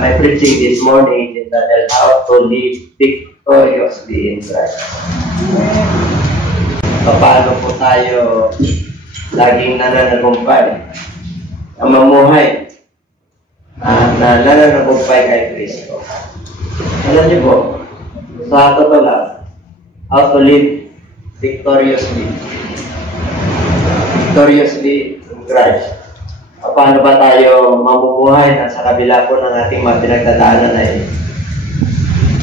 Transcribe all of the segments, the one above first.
my preaching this morning is entitled How to Live Victoriously in Christ. Paano po tayo laging nananagumpay ang mamuhay na nananagumpay kay Kristo. Alam niyo po, sa totoo lang, how to live victoriously in Christ. Paano ba tayo mamumuhay na sa kabila po ng ating mga pinagdadaanan ay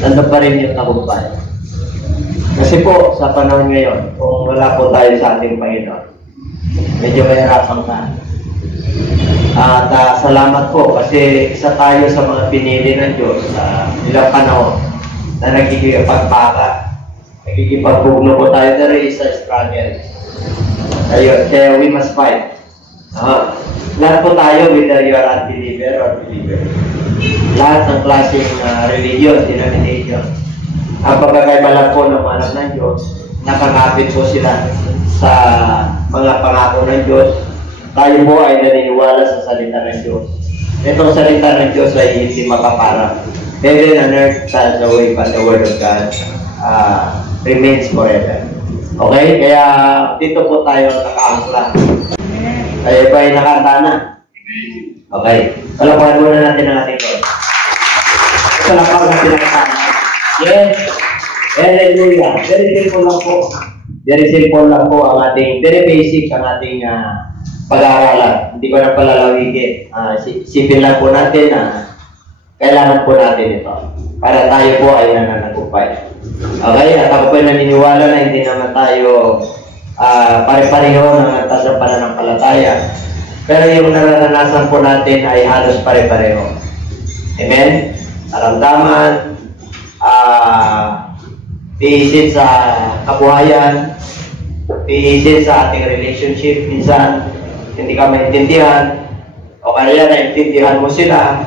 nandun pa rin yung tagumpay. Kasi po, sa panahon ngayon, kung wala po tayo sa ating Panginoon, medyo mahirapan ka. At salamat po kasi isa tayo sa mga pinili ng Diyos sa ilang panahon na nagkikipagpaka. Nagkikipagbugno po tayo na rin sa struggle. Kaya we must fight. Lahat po tayo, whether you are unbeliever or believer. Lahat ng klaseng religion, denomination. Ang pagkakaiba lang po ng mga anak ng Diyos, nakakapit po sila sa mga pangako ng Diyos. Tayo po ay naniniwala sa salita ng Diyos. Itong salita ng Diyos ay hindi makaparang. Heaven and earth pass away, but the word of God remains forever. Okay? Kaya dito po tayo nakaangkla. Tayo ba ay nakanta na? Okay. Palapahan muna natin ang ating Lord. Palapahan natin ang ating Yes. Hallelujah. Very simple lang po. Very simple lang po ang ating, very basic ang ating pag-aaralan. Hindi ko na palalawigin. Isipin lang po natin na kailangan po natin ito para tayo po ay nananagumpay. Okay? At ako po ay naniniwala na hindi naman tayo pare-pareho ng atas ng pananampalataya. Pero yung naranasan po natin ay halos pare-pareho. Amen? Naramdaman, pihisin sa kabuhayan, pihisin sa ating relationship, minsan hindi ka maintindihan, o kaya naintindihan mo sila.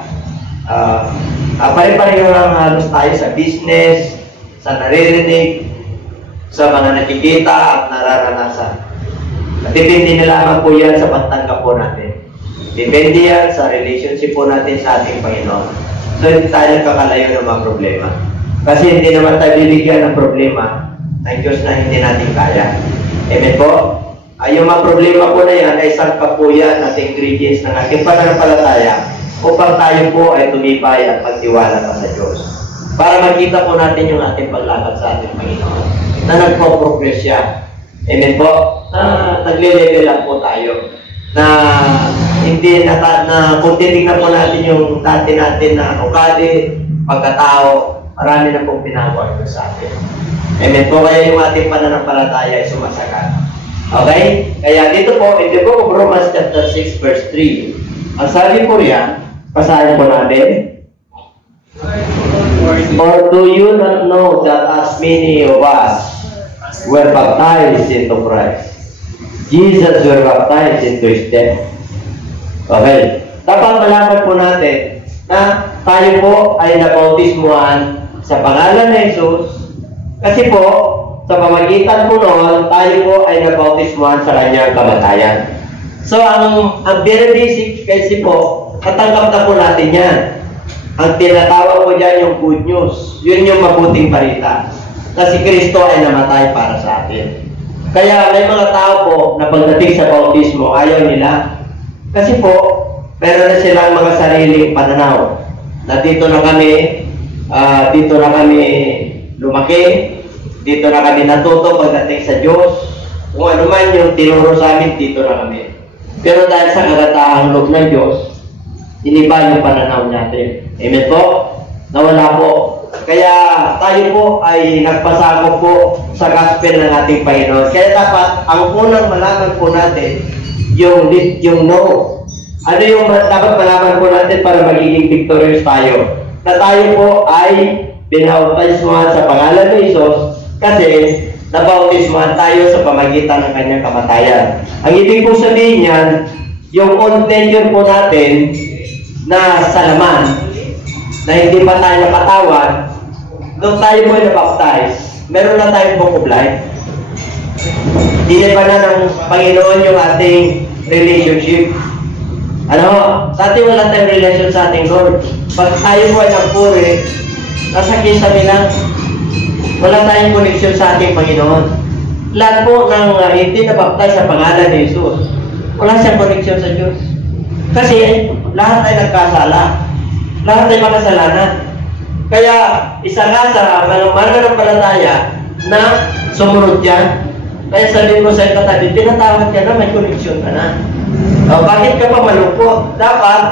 Pare-pareho lang halos tayo sa business, sa naririnig, sa mga nakikita at nararanasan. At depende na lamang po yan sa pagtanggap po natin. Depende yan sa relationship po natin sa ating Panginoon. So, hindi tayo kakalayo ng mga problema. Kasi hindi naman tayo bibigyan ng problema ng Diyos na hindi natin kaya. Amen po? Yung mga problema po na yan ay sangkap po yan at ingredients ng ating pananampalataya upang tayo po ay tumibay at pagtiwala pa sa Diyos. Para makita po natin yung ating paglakad sa ating Panginoon na nagpo-progress siya. Amen po? Nagle-level up po tayo. Na hindi kung titignan po natin yung dati natin na ugali, pagkatao, marami na pong pinagawa ito sa atin. Amen po? Kaya yung ating pananampalataya ay sumasagat. Okay? Kaya dito po, in the book of Romans chapter 6 verse 3, ang sabi po yan, pasahin po natin, or do you not know that as many of us were baptized into Christ, Jesus were baptized into His death? Okay. Dapat malaman po natin na tayo po ay nabautismuhan sa pangalan ni Jesus kasi po, sa pamagitan po noon, tayo po ay nabautismuhan sa Kanyang kamatayan. So, ang very basic kasi po, katanggap na po natin yan. Ang tinatawag po dyan yung good news. Yun yung mabuting balita. Na si Kristo ay namatay para sa atin. Kaya may mga tao po na pagdating sa bautismo, ayaw nila. Kasi po, meron na silang mga sariling pananaw. Na dito na kami lumaki, dito na kami natuto pagdating sa Diyos. Kung ano man yung tinuro sa amin, dito na kami. Pero dahil sa kagatahang loob ng Diyos, iniba yung pananaw natin. Amen po? Nawala po. Kaya tayo po ay nagpasakop po sa gospel ng ating Panginoon. Kaya dapat, ang unang malaman po natin, yung no. Ano yung dapat malaman po natin para magiging victorious tayo? Na tayo po ay binautismuhan sa pangalan ni Jesus kasi nabautismuhan tayo sa pamagitan ng Kanyang kamatayan. Ang ibig po sabihin yan, yung old nature po natin na sa laman, na hindi pa tayo napatawad, nung tayo po ay nabaptize, meron na tayong book of life. Diniba na ng Panginoon yung ating relationship. Ano, sa atin wala tayong relasyon sa ating Lord. Pag tayo po ay nagpuri, nasa kisame lang. Wala tayong koneksyon sa ating Panginoon. Lahat po ng hindi nabaptize sa pangalan ni Jesus, wala siyang koneksyon sa Diyos. Kasi lahat ay nagkasala. Lahat ay makasalanan. Kaya isa nga sa mananampalataya na sumunod yan. Kaya sabihin mo sa katabi, tinatawag ka na, may koneksyon ka na. O, bakit ka pa malungkot? Dapat,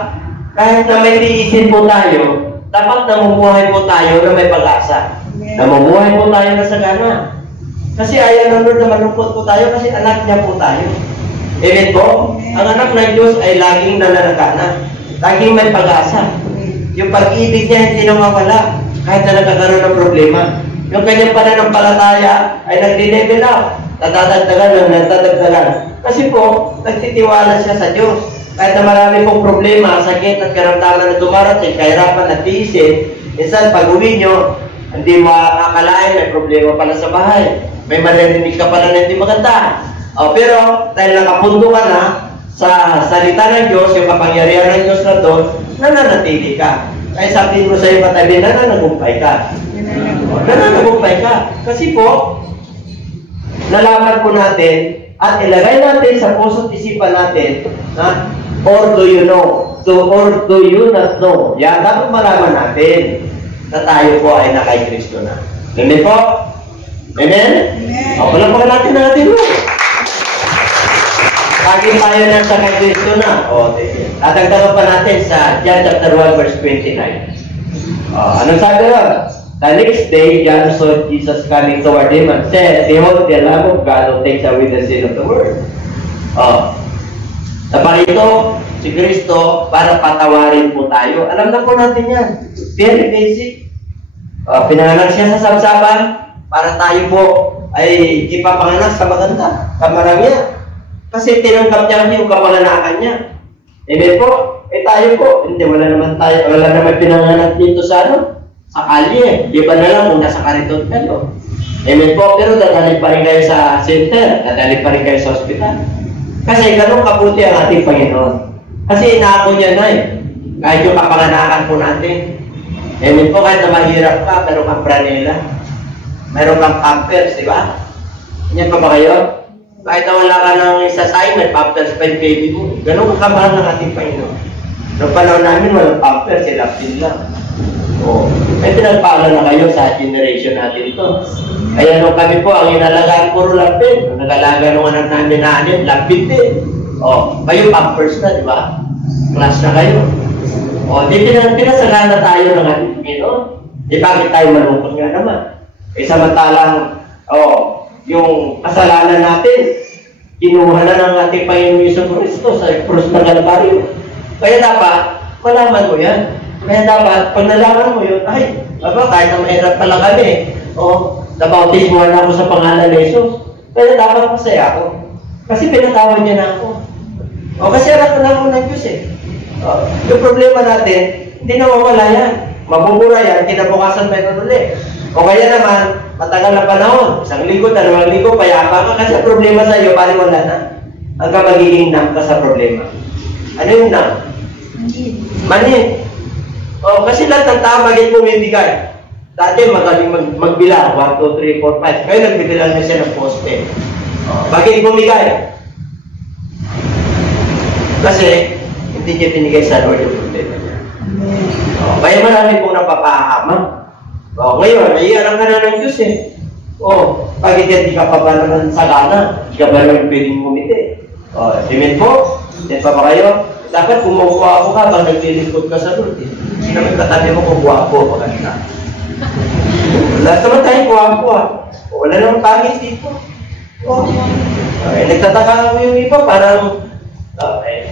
kahit na may tiisin po tayo, dapat namumuhay po tayo na may pag-asa. Namumuhay po tayo na sagana. Kasi ayaw ng Lord na malungkot po tayo kasi anak niya po tayo. Amen po? Ang anak ng Diyos ay laging nananagana. Laging may pag-asa. Yung pag-ibig niya hindi nawawala kahit na nagkakaroon ng problema. Yung kanyang pananampalataya ay nagdi-level up. Nadadagdagan. Kasi po, nagtitiwala siya sa Diyos. Kahit na marami pong problema, sakit at karamdaman na dumarating, kahirapan at tiisin, minsan pag-uwi nyo, hindi makakalain, may problema pala sa bahay. May maririnig ka pala na hindi maganda. Pero dahil nakapundo ka na sa salita ng Diyos, yung kapangyarihan ng Diyos na doon, nananatili ka. Kaya sabihin mo sa iyo katabi, nananagumpay ka. Nananagumpay ka. Kasi po, nalaman po natin at ilagay natin sa puso't isipan natin, or do you know? Or do you not know? Yan, dapat malaman natin na tayo po ay nakay Kristo na. Amen po? Amen? O, palapakan natin na natin. Lagi tayo na sa kay Kristo na. O, tatagdagan pa natin sa John chapter 1 verse 29. Anong sabi na? The next day, John saw Jesus coming toward him and said, "Behold, the Lamb of God who takes away the sin of the world." Naparito si Kristo para patawarin po tayo. Alam na po natin yan. Very basic. Pinanganak siya sa sabsaban para tayo po ay ipapanganak sa maganda, kamarangya. Kasi tinanggap niya yung kapanganakan niya. Amen po? Tayo po, hindi, wala naman pinanganak dito sa sa kalye. Iba na lang kung nasa kariton kayo. Amen po, pero dadalhin pa rin kayo sa center, dadalhin pa rin kayo sa hospital. Kasi ganun kabuti ang ating Panginoon. Kasi inaako niya na kahit yung kapanganakan po natin. Amen po, kahit na mahirap ka, meron kang pranela. Meron kang pampers, di ba? Yan pa ba kayo? Kahit na wala ka ng isasay, may pampers pa yung baby mo. Ganun ang kamahal ng ating Panginoon. Noong panahon namin, walang pampers, sila pin lang. May pinagpala na kayo sa generation natin ito. Kaya nung kami po, ang inalagaan puro lampin. Nung nag-alaga nung anak namin na anin, lampin din. Kayo pampers na, di ba? Class na kayo. Di pinasagana tayo ng ating Panginoon. Bakit tayo malungkot nga naman? Samantalang, yung kasalanan natin, kinuha na ng ating Panginoon Yesus Cristo sa krus ng Kalbaryo. Kaya dapat, malaman mo yan. Kaya dapat, pag nalaman mo yun, kahit na mahirap pala kami, nabautismo na ako sa pangalan ni Jesus. Kaya dapat masaya ako. Kasi pinatawad niya na ako. Kasi anak na ako ng Diyos yung problema natin, hindi nawawala yan. Mabubura yan, kinabukasan may ulit. O kaya naman, matagal na panahon, 1 linggo, 2 linggo, payapa ka kasi problema sa iyo, pari wala na. Hanggang magiging nam ka sa problema. Ano yung nam? Mani. Kasi lahat ng tao magiging bumibigay. Dati magaling magbilang, 1, 2, 3, 4, 5. Ngayon nagbibilang na siya ng poste. Bakit bumigay? Kasi hindi niya binigay sa Lord yung problema niya. Kaya marami pong napapahaman. Ngayon, naiialang ka na ng Diyos bakit hindi ka pa ba naman sagana? Hindi ka ba naman pwedeng bumiti? Amen po? Hindi pa ba kayo? Dapat kung mabuha ka bang naglilingkod ka sa Lord. Hindi naman katabi mo kung buha ko pagkakita. Lahat naman tayo buha ko Wala namang pangis dito. Nagtataka mo yung iba parang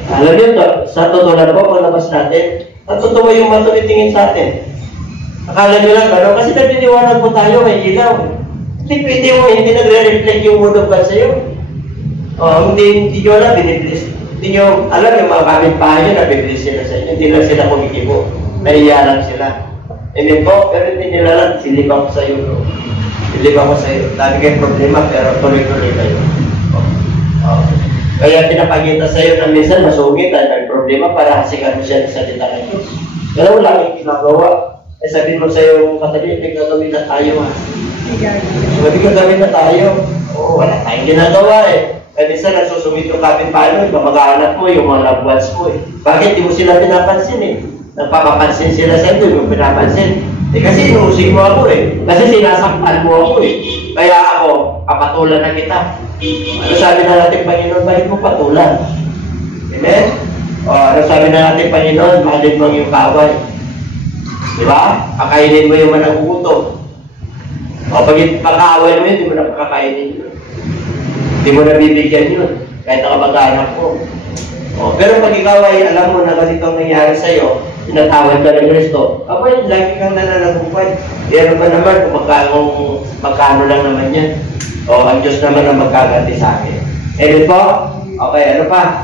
alam niyo to, sa totoo na po, paglabas natin, natutuwa yung matunitingin sa atin. Akala nyo lang gano'n, kasi nagtitiwanag po tayo, may ilaw. Hindi pwede mo, hindi nagre-reflect yung mood of God sa'yo. Hindi nyo alam, binibliss. Hindi nyo alam yung mga kapitbahay nyo, nabibliss sila sa inyo. Hindi lang sila kumikibo. Nahiya lang sila. Hindi po, pero hindi nila alam, silipang ko sa'yo. Silipang ko sa'yo. Dami kayong problema, pero tuloy-tuloy kayo. Kaya pinapakita sa iyo na minsan masungit at may problema para hasikan mo siya sa salita ng Diyos. Kaya wala kang ginagawa. Eh sabihin mo sa iyo, katabi, may gagawin na tayo ha. May gagawin na tayo. Oo, wala tayong ginagawa eh. Kaya minsan nagsusumito kami paano, maghahanap mo yung mga loved ones mo eh. Bakit di mo sila pinapansin eh? Nagpapapansin sila sa iyo, yung pinapansin. Eh kasi inuusig mo ako eh. Kasi sinasaktan mo ako eh. Kaya ako, papatulan na kita. Ano sabi na natin, Panginoon, bakit mo patulan? Amen? O, ano sabi na natin, Panginoon, mahalin mo yung kaway. Diba? Pakainin mo yung managugutom. O, pag pakaaway mo yun, di mo na pakakainin yun. Di mo na bibigyan yun. Kahit nakapag-anak mo. O, pero pag ikaw ay alam mo na ganito ang nangyari sa'yo, tinatawad ka ng Kristo, abay, lagi kang nananagumpay. Pero pa naman, kung magkano lang naman yan. O, ang Diyos naman ang magkaganti sa akin. Amen po? Okay, ano pa?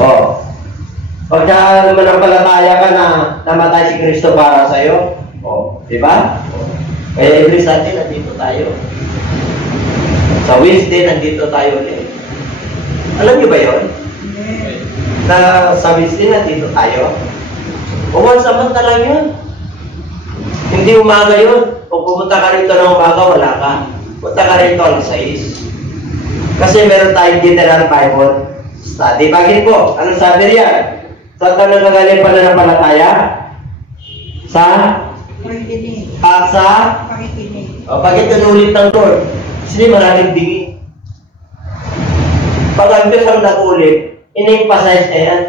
O, pagka manampalataya ka na namatay si Kristo para sa'yo, o, di ba? Kaya every Sunday, nandito tayo. Sa Wednesday, nandito tayo ulit. Alam niyo ba yun? Na sa Wednesday, nandito tayo. Buwan samanta lang yun. Hindi umaga yun. Kung pumunta ka rito ng umaga, wala ka. Punta ka rito alas 6. Kasi meron tayong general Bible study. Bakit po? Anong sabi riyan? Saan ka nagagaling pananampalataya? Sa? Pakikinig. Sa? Pakikinig. O, bakit ulit ng Lord? Kasi maraming dingi. Pag ang Diyos ang nakulit, ini-emphasize na yan.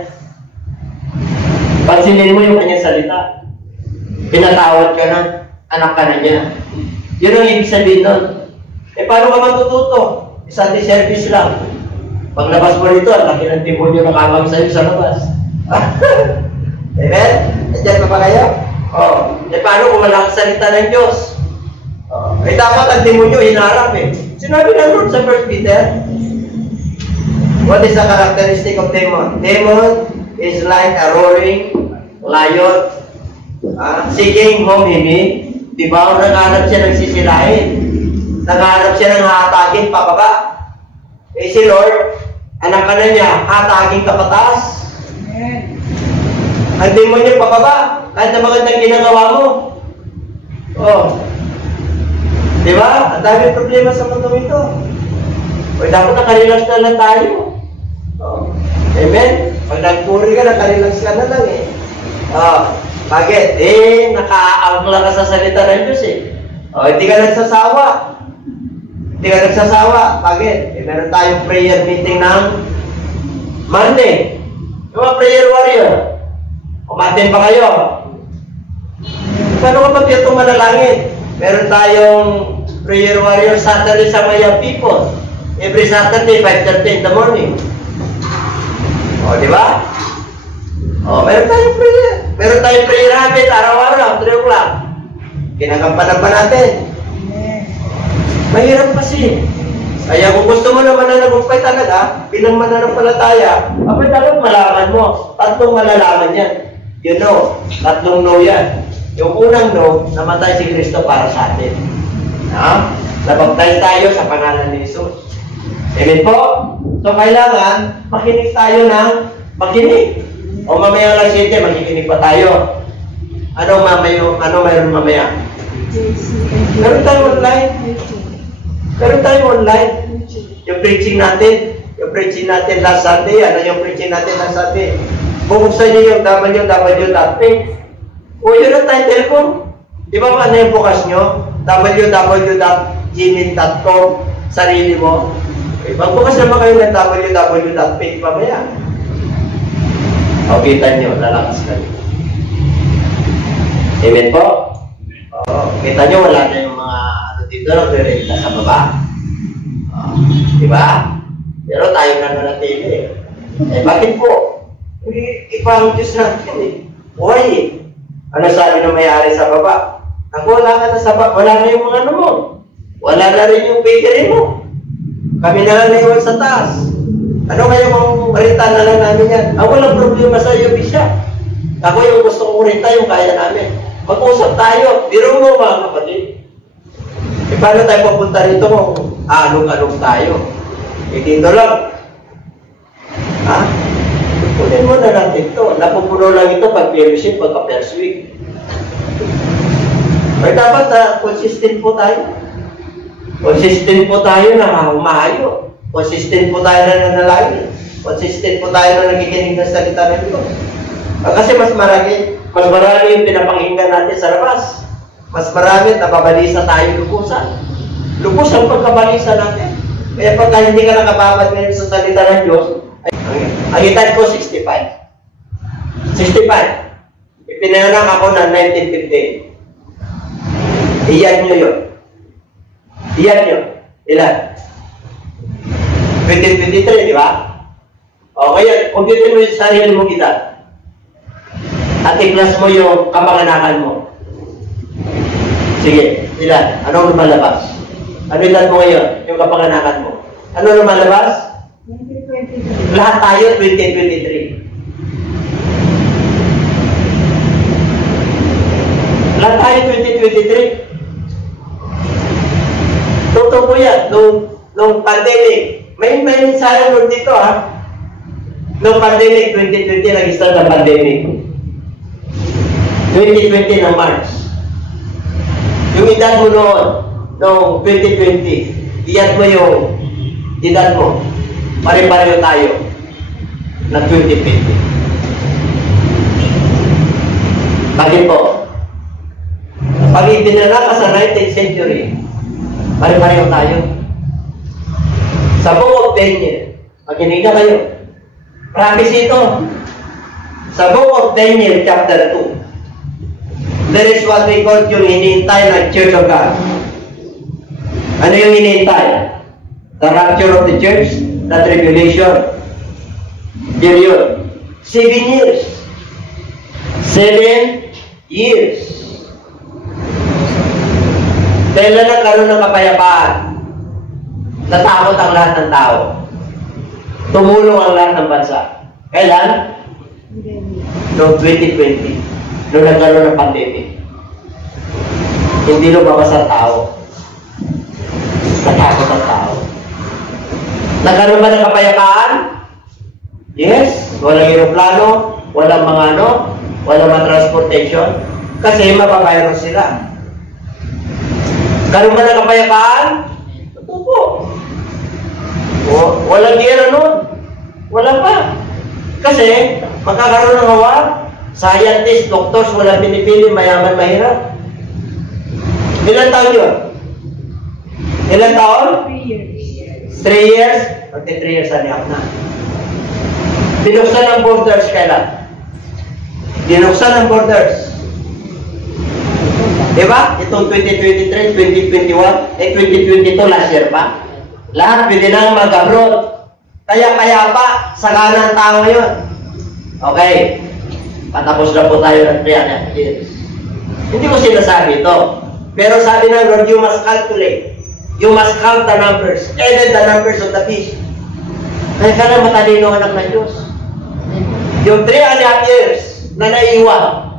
Pansinin mo yung kanyang salita. Pinatawad ka na, anak ka na niya. Yun ang ibig sabihin nun. Eh, paano ka matututo? Sunday service lang. Paglabas mo rito, ang laki ng demonyo na kamang sa'yo sa labas. Amen? Nandiyan pa ba kayo? Oh. Eh, paano kung malakas salita ng Diyos? Oh. Eh, dapat ang demonyo hinarap eh. Sinabi ng Lord sa 1 Peter, what is the characteristic of demon? Demon is like a roaring lion, seeking whom he may. Diba? Naghanap siya ng sisilain. Naghanap siya ng hatagin pababa. Eh si Lord, anak ka na niya, hatagin ka pataas. Ang demonyo pababa, kahit na magandang ginagawa mo. Oh. Diba? Ang dami problema sa mundo ito. O dapat nakarelax na lang tayo. Oh. Amen? Pag nagpuri ka, nakarelax ka na lang eh. Oh. Bakit? Eh, nakaangla ka sa salita ng Diyos eh. Oh, hindi ka nagsasawa. Hindi ka nagsasawa. Bakit? Eh, meron tayong prayer meeting ng Monday. Yung mga prayer warrior. Umatin pa kayo. Paano kapag itong manalangin? Meron tayong prayer warrior Saturday sa Maya People. Every Saturday, 5:30 in the morning. O, di ba? O, meron tayong prayer. Meron tayong prayer habit, araw-araw, 3 o'clock. Kinagampanan pa natin. Mahirap kasi. Kaya kung gusto mo na mananagumpay talaga, bilang mananampalataya, dapat malaman mo. 3 malalaman yan. You know, 3 no yan. Yung unang no, namatay si Kristo para sa atin. Nabaptize tayo sa pangalan ni Jesus. Amen po? So, kailangan makinig tayo ng makinig. O mamaya lang 7, makikinig pa tayo. Ano mayroon mamaya? Meron tayo online. Meron tayo online. Yung preaching natin. Yung preaching natin last Sunday. Ano yung preaching natin last Sunday? Bubuksan nyo yung www.page. O yun ang title ko. Di ba ano yung bukas nyo? www.gmail.com. Sarili mo. Okay, magbukas naman kayo ng www.page mamaya. O, kita nyo, lalakas kayo. Amen po? O, kita nyo, wala na yung mga dito, nagre-renta sa baba. O, diba? Pero tayo na nanatili. Eh, bakit po? Iba ang Diyos natin eh. Buhay eh. Ano sabi ng may-ari sa baba? Ako, wala ka na sa baba. Wala na yung mga ano mo. Wala na rin yung bakery mo. Kami na lang naiwan sa taas. Ano kayo kung renta na lang namin yan? Walang problema sa iyo, Bisha. Ako yung gusto kong renta, yung kaya namin. Mag-usap tayo. Biro mo mga kapatid. E paano tayo papunta rito kung along-along tayo? E dito lang. Ha? Kunin mo na natin ito. Napupuno lang ito pag fellowship, pagka first week. Ay dapat consistent po tayo. Consistent po tayo na humahayo. Consistent po tayo na nanalangin. Consistent po tayo na nakikinig ng salita ng Diyos. Kasi mas marami yung pinapakinggan natin sa labas. Mas marami nababalisa tayo lubusan. Lubusan pagkabalisa natin. Kaya pagka hindi ka nakababad ngayon sa salita ng Diyos, ang edad ko 65. 65. Ipinanak ako ng 1958. Iyan nyo yun. Iyan nyo. Ilan? 2023, di ba? O kaya, computer mo yung sarili mong edad. At i-class mo yung kapanganakan mo. Sige, ilan? Anong lumalabas? Ano edad mo ngayon? Yung kapanganakan mo. Ano lumalabas? 2023. Lahat tayo 2023. Lahat tayo 2023. Totoo po yan. Nung pandemic, may sayang nun dito ha. Nung pandemic, 2020, nag-start ang pandemic. 2020 ng March. Yung edad mo noon, noong 2020, iyan mo yung edad mo. Pare-pareho tayo na 2020. Bakit po? Pag ibinala ka sa 19th century, pare-pareho tayo. Sa Book of Daniel, makinig na kayo. Promise ito. Sa Book of Daniel, chapter 2, there is what we call yung hinihintay ng Church of God. Ano yung hinihintay? The rapture of the church, the tribulation period. 7 years. 7 years. Kailan nagkaroon ng kapayapaan? Natakot ang lahat ng tao. Tumulong ang lahat ng bansa. Kailan? Noong 2020. Noong nagkaroon ng pandemic. Hindi lumabas ang tao. Natakot ang tao. Nagkaroon ba ng kapayapaan? Yes. Walang aeroplano, walang mga walang mga transportation. Kasi mapavirus sila. Karoon ba ng kapayapaan? Totoo po. Walang gera nun. Wala pa. Kasi, magkakaroon ng hawa, scientists, doctors, walang pinipili, mayaman, mahirap. Ilan taon yun? Ilan taon? 3 years. 3 years? Okay, 3 years and a half na. Binuksan ang borders kailan? Binuksan ang borders. Diba? Itong 2023, 2021, 2022 last year pa. Lahat pwede nang mag-abroad. Kaya pa, saka ng tao yun. Okay. Patapos na po tayo ng 3 years. Hindi ko sinasabi ito. Pero sabi ng Lord, you must calculate. You must count the numbers. Even the numbers of the beast. Kaya ka na matalino anak ng Diyos. Yung 3.5 years na naiwan,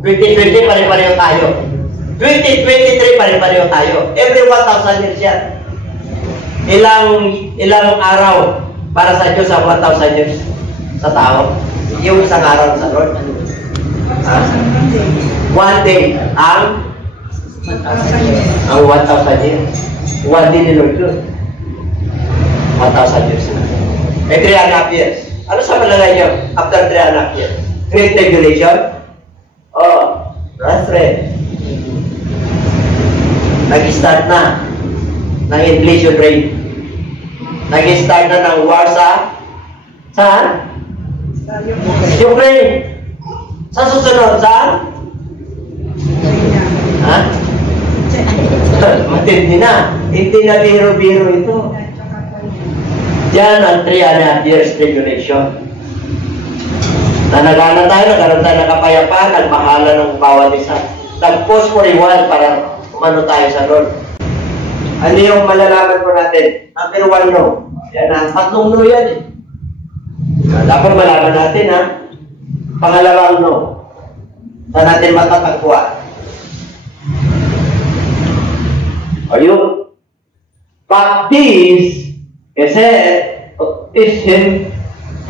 2020 pare-pareho tayo. 2023 pare-pareho tayo. Every 1,000 years yan. Ilang araw para sa Diyos sa 1,000 years sa tao. Yung isang araw sa Lord. One day ang 1,000 years. One day ni Lord yun. 1,000 years na. 3.5 years. Ano sa palagay nyo? After 3.5 years. Great tribulation? Oh, that's right. Nag-start na ng inflation rate. Nag-start na ng war saan? Ukraine. Sa susunod, saan? Ha? Matindi na. Hindi na biro-biro ito. Yan ang 3.5 years tribulation. Nanagana tayo, nagkaroon tayo ng kapayapaan, nagmahala ng bawat isa. Nag-post for reward para umano tayo sa Lord. Ano yung malalaman po natin? Number 1, no. Yan na, 3 no yan eh. Dapat malaman natin ha. Pangalawang no. Saan natin matatagpuan? Ayun. But this is him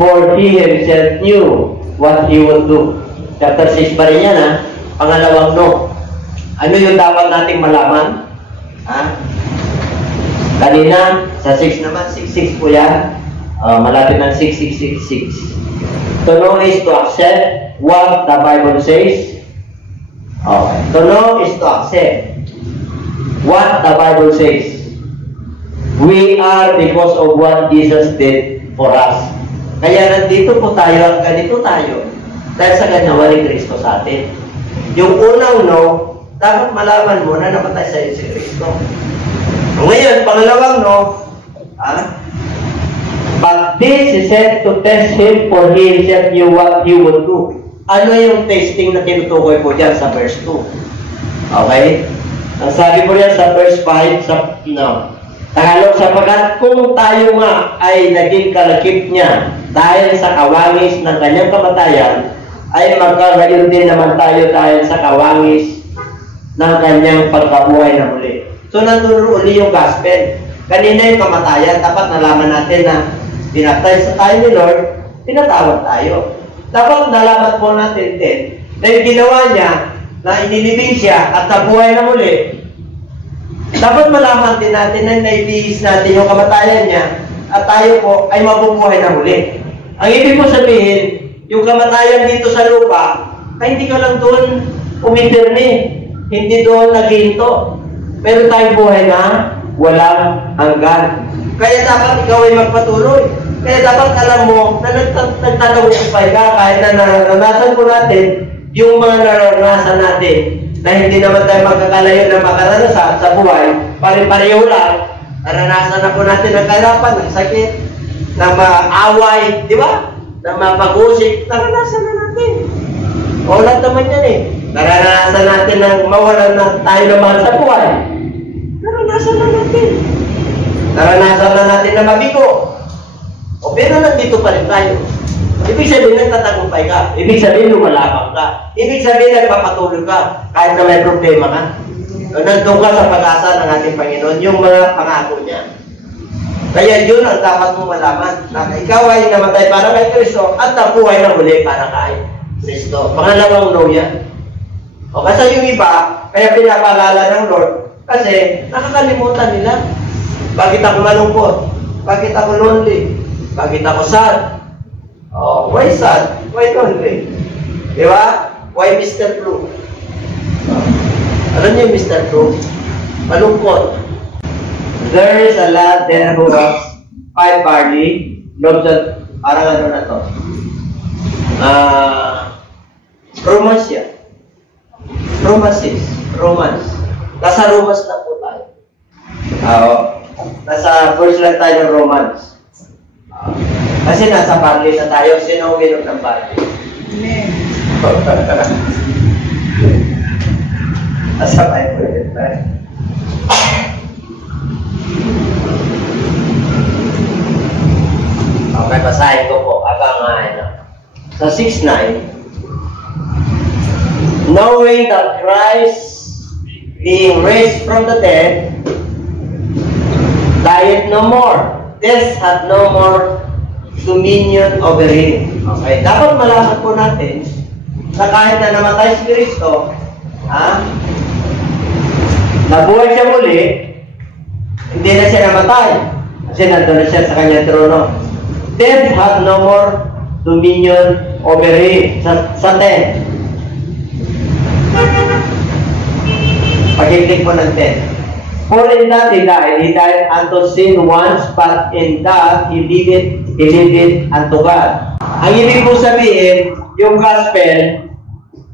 For he himself knew what he would do. Chapter 6 pa rin yan, ha? Pangalawang no. Ano yung dapat nating malaman? Ha? Kanina, sa 6 naman, 6:6 po yan. Malapit ng 6:6:6. To know is to accept what the Bible says. Okay. To know is to accept what the Bible says. We are because of what Jesus did for us. Kaya nandito po tayo, ganito tayo. Dahil sa ginawa ni Kristo sa atin. Yung unang no, dapat malaman mo na namatay sa iyo si Kristo. Ngayon, pangalawang no, but this is said to test him for he himself knew what he would do. Ano yung testing na tinutukoy po dyan sa verse 2? Okay? Ang sabi po yan sa verse 5, Tagalog, sapagkat kung tayo nga ay naging kalakip niya dahil sa kawangis ng kanyang kamatayan, ay magkagayon din naman tayo dahil sa kawangis ng kanyang pagkabuhay na muli. So, nandun uli yung gospel. Kanina yung kamatayan, dapat nalaman natin na pinatay sa tayo ni Lord, pinatawag tayo. Dapat nalaman po natin din na yung ginawa niya, na inilibing siya at nabuhay na muli. Dapat malaman din natin na naibigis natin yung kamatayan niya at tayo po ay mabubuhay na muli. Ang ibig mo sabihin, yung kamatayan dito sa lupa, ay hindi ka lang doon umitirni, hindi doon naghinto. Pero tayo buhay na walang hanggan. Kaya dapat ikaw ay magpatuloy. Kaya dapat alam mo na nagtatagumpay ka kahit na naranasan ko natin yung mga naranasan natin na hindi naman tayo magkakalayo na makaranasan sa buhay, pare-pareho lang. Naranasan na po natin ang kahirapan, ng sakit, ng maaway, di ba? Ng mapag-usik, naranasan na natin. O lahat naman yan eh. Naranasan natin na mawalan na tayo ng mahal sa buhay. Naranasan na natin. Naranasan na natin na mabigo. O pero nandito pa rin tayo. Ibig sabihin, nagtatagumpay ka. Ibig sabihin, lumalabang ka. Ibig sabihin, nagpapatuloy ka. Kahit na may problema ka. Nandun ka sa pag-asa ng ating Panginoon, yung mga pangako niya. Kaya yun ang dapat mong malaman. Na ikaw ay namatay para kay Kristo at nabuhay na muli para kay Kristo. Pangalawang no yan. O kasi yung iba, kaya pinapaalala ng Lord, kasi nakakalimutan nila. Bakit ako malungkot? Bakit ako lonely? Bakit ako sad? Oh, why sad? Why lonely? Di ba? Why Mr. Blue? Alam niyo yung Mr. Blue? Malungkot. There is a lad there who has 5 barley, loaves of, parang ano na to? Romans yan. Romans 6. Romans. Nasa Romans lang po tayo. Nasa verse lang tayo ng Romans. Kasi nasa barley na tayo. Sino uminom ng barley? Amen. Nasa Bible din tayo. Okay, basahin ko po. Sa 6:9, knowing that Christ, being raised from the dead, died no more. Death had no more dominion over him. Okay, dapat malaman po natin na kahit na namatay si Kristo, nabuhay siya muli, hindi na siya namatay. Kasi nandun na siya sa kanyang trono. Death had no more dominion over him. Sa 10. Pag-ibig po ng 10. For in that he died unto sin once, but in that he lived unto God. Ang ibig po sabihin, yung gospel,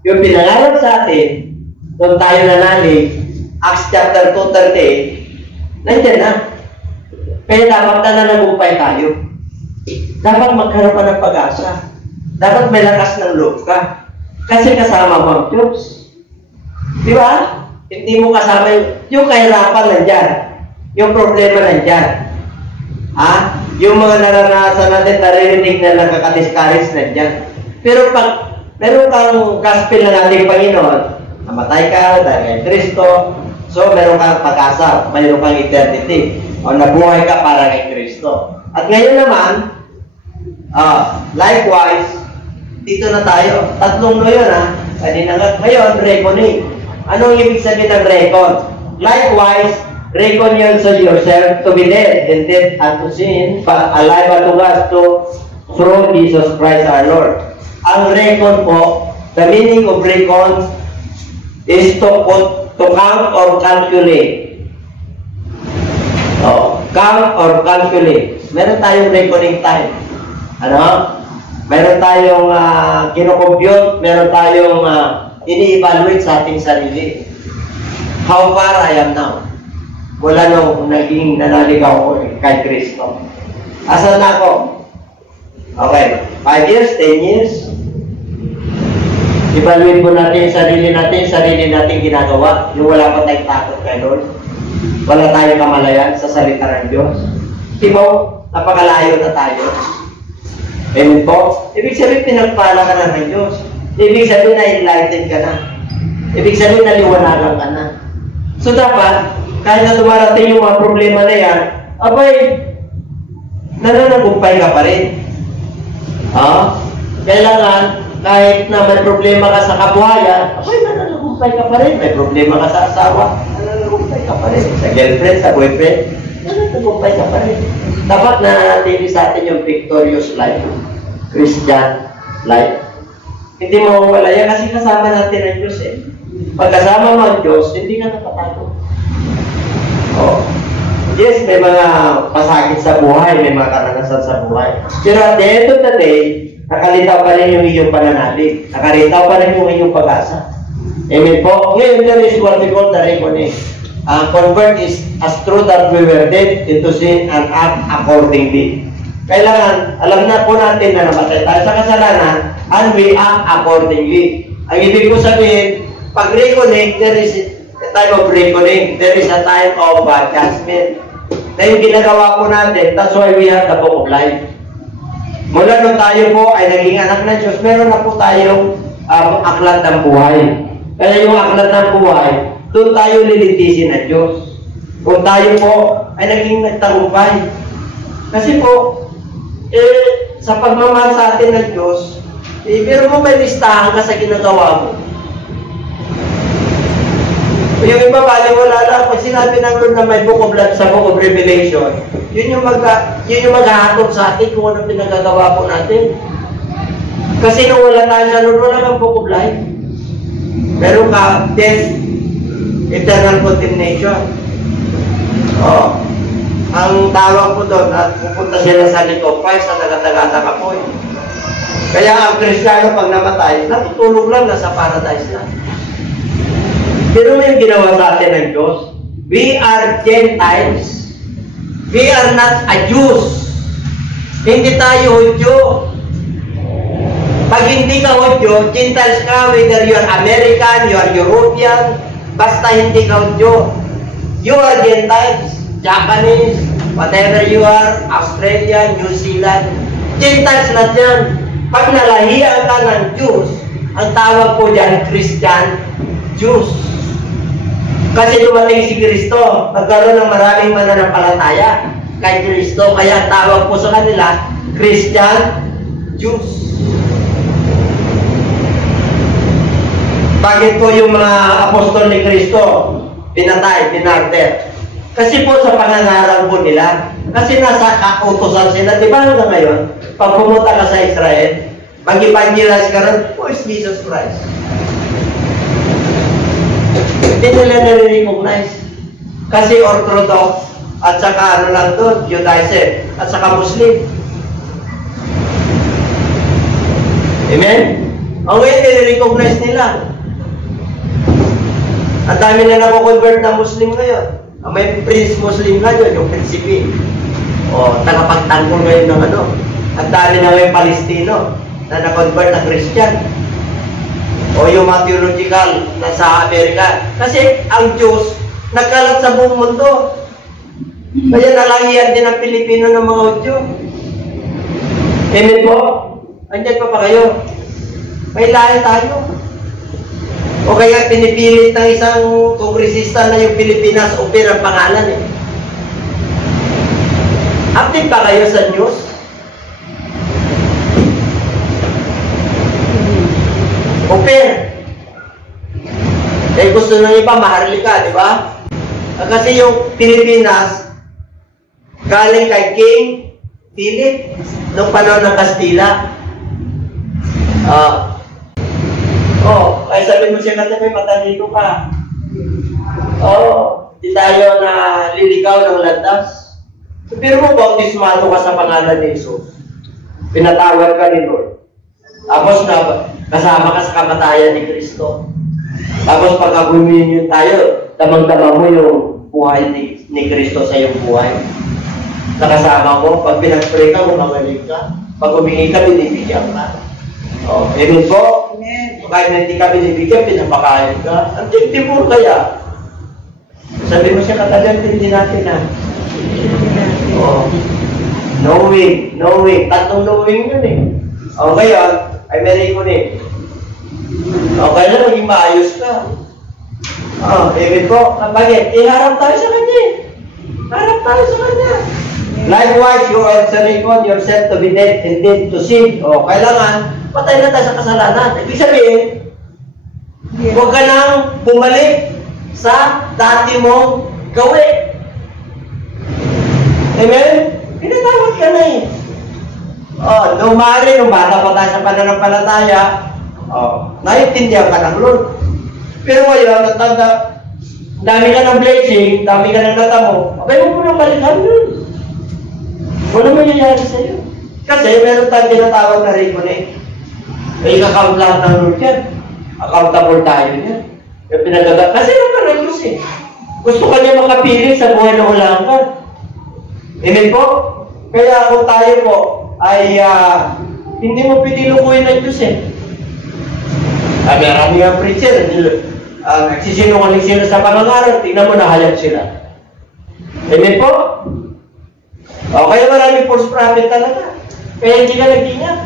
yung pinangarap sa atin, doon tayo nanalig, Acts chapter 2:38, nandiyan na. Kaya dapat na nanagumpay tayo. Dapat magkaroon ka ng pag-asa. Dapat may lakas ng loob ka. Kasi kasama mo ang Diyos. Di ba? Hindi mo kasama yung kahirapan nandyan. Yung problema nandyan. Yung mga naranasan natin, naririnig na nakaka-discourage nandyan. Pero pag meron kang gospel ng ating Panginoon, namatay ka dahil kay Kristo, so meron kang pag-asa, meron kang eternity. O nabuhay ka para kay Kristo. At ngayon naman, Likewise, dito na tayo. Tatlong no yun ha. Kanina nga. Ngayon, reckoning. Anong ibig sabihin ng reckon? Likewise, reckon you also yourself to be dead, and dead unto sin, but alive unto God through Jesus Christ our Lord. Ang reckon po, the meaning of reckon is to count or calculate. Count or calculate. Meron tayong reckoning time. Ano? Meron tayong kinocompute, meron tayong ini-evaluate sa ating sarili. How far I am now? Wala nung naging nanaligaw ko kay Kristo. Asan na ako? Okay. 5 years, 10 years. Evaluate po natin sarili natin ginagawa. Yung wala pa tayong takot kay Lord. Wala tayong kamalayan sa salita ng Diyos. Diba, napakalayo na tayo. Amen po? Ibig sabihin, pinagpala ka na ng Diyos. Ibig sabihin, na-enlighten ka na. Ibig sabihin, naliwanagan ka na. So dapat, kahit na dumarating yung mga problema na yan, abay, nananagumpay ka pa rin. Kailangan, kahit na may problema ka sa kabuhayan, abay, nananagumpay ka pa rin. May problema ka sa asawa, nananagumpay ka pa rin. Sa girlfriend, sa boyfriend, nananagumpay ka pa rin. Dapat nananatili sa atin yung victorious life, Christian life. Hindi mo mawala yan kasi kasama natin ang Diyos eh. Pagkasama mo ang Diyos, hindi ka nakatago. Yes, may mga pasakit sa buhay, may mga karanasan sa buhay. Pero at the end of the day, nakalitaw pa rin yung iyong pananalig. Nakalitaw pa rin yung iyong pag-asa. Amen po. Ngayon, there is what we call the reckoning. Convert is as true that we were dead into sin and act accordingly. Kailangan, alam na po natin na namatay tayo sa kasalanan and we act accordingly. Ang ibig ko sabihin, pag reckoning, there is a time of reckoning. There is a time of judgment. Na yung ginagawa po natin, that's why we have the book of life. Mula nung tayo po ay naging anak ng Diyos, meron na po tayong aklat ng buhay. Kaya yung aklat ng buhay, doon tayo lilitisin ng Diyos. Kung tayo po ay naging nagtagumpay. Kasi po, sa pagmamahal sa atin ng Diyos, pero mo may listahan ka sa ginagawa mo. Yung iba baliwala lang, pag sinabi ng Lord na may book of life sa book of Revelation, yun yung maghahatod sa atin kung ano pinagagawa po natin. Kasi nung wala tayo sa Lord, wala kang book of life. Meron ka death, eternal condemnation. Ang tawag po doon, at pupunta sila sa lake of fire sa taga-tagata ka po. Kaya ang Kristiyano pag namatay, natutulog lang nasa paradise na. Pero may ginawa sa atin ng Diyos. We are Gentiles. We are not a Jews. Hindi tayo Hudyo. Pag hindi ka Hudyo, Gentiles ka, whether you are American, you are European, basta hindi ka Hudyo. You are Gentiles, Japanese, whatever you are, Australia, New Zealand. Gentiles na dyan. Pag nalahiyan ka ng Jews, ang tawag po dyan, Christian Jews. Kasi dumating si Kristo, nagkaroon ng maraming mananampalataya kay Kristo, kaya tawag po sa kanila, Christian Jews. Bakit po yung mga apostol ni Kristo pinatay, pinarder? Kasi po sa pangangarang po nila, kasi nasa kautosan sila, di ba hanggang ngayon, pag pumunta ka sa Israel, mag-evangelize ka rin, who is Jesus Christ? Hindi nila nare-recognize. Kasi Orthodox, at saka ano lang doon, Judaism, at saka Muslim. Amen? Ang ngayon, nare-recognize nila. Ang dami na nako-convert na Muslim ngayon. May Prince Muslim ngayon, yung Prinsipi. O, tagapagtanggol ngayon ng ano. Ang dami na ngayon Palestino na na-convert na Christian. O yung mga theological na sa Amerika. Kasi ang Diyos nagkalat sa buong mundo. Kaya nalahiyan din ang Pilipino ng mga Hudyo. Amen po? Andiyan pa kayo? May lahi tayo. O kaya pinipilit ng isang kongresista na yung Pilipinas o ang pangalan eh. Active pa kayo sa Diyos? Open. Eh gusto ng iba, maharlika, di ba? Kasi yung Pilipinas, galing kay King Philip, nung panahon ng Kastila. Kaya sabi mo siya, may matalino ka. Di tayo na liligaw ng landas. Pero mo, bautismado ka sa pangalan ni Jesus. Pinatawad ka ni Lord. Tapos na kasama ka sa kamatayan ni Kristo. Tapos pagka-communion tayo, damang-dama mo yung buhay ni Kristo sa iyong buhay. Sa kasama mo, pag pinag-pray ka, mamagaling ka. Pag humingi ka, binibigyan ka. Amen po? Amen. Kahit na hindi ka binibigyan, pinapakain ka. Ang tigtipur kaya. Sabi mo siya, katagal hindi natin na. Knowing. Tatlong knowing yun eh. Ngayon, ay meron ko eh. Kaya na maging maayos ka. Amen po. Bakit? Harap tayo sa kanya eh. Harap tayo sa kanya. Likewise, you also reckon yourself to be dead and dead to sin. Kailangan, patay na tayo sa kasalanan. Ibig sabihin, huwag ka nang bumalik sa dati mong gawin. Amen? Pinatawad ka na eh. Nung bata pa tayo sa pananampalataya, naiintindihan ka ng Lord. Pero ngayon, dami ka ng blessing, dami ka ng natamo, abay mo nang balikan yun. Wala mangyayari sa'yo. Kasi meron tayong tinatawag na reconnect. May account lahat ng Lord yan. Accountable tayo yan. Yung pinagagat. Kasi naman ang Diyos eh. Gusto ka niya makapilit sa buhay na ulang ka. Amen po? Kaya kung tayo po ay hindi mo pwede lukuhin ng Diyos eh. Marami nga preacher, nagsisinungaling sila sa pangangaral, tingnan mo nahayag sila. Amen po? Kaya maraming false prophet talaga. Kaya hindi ka nag-ingat.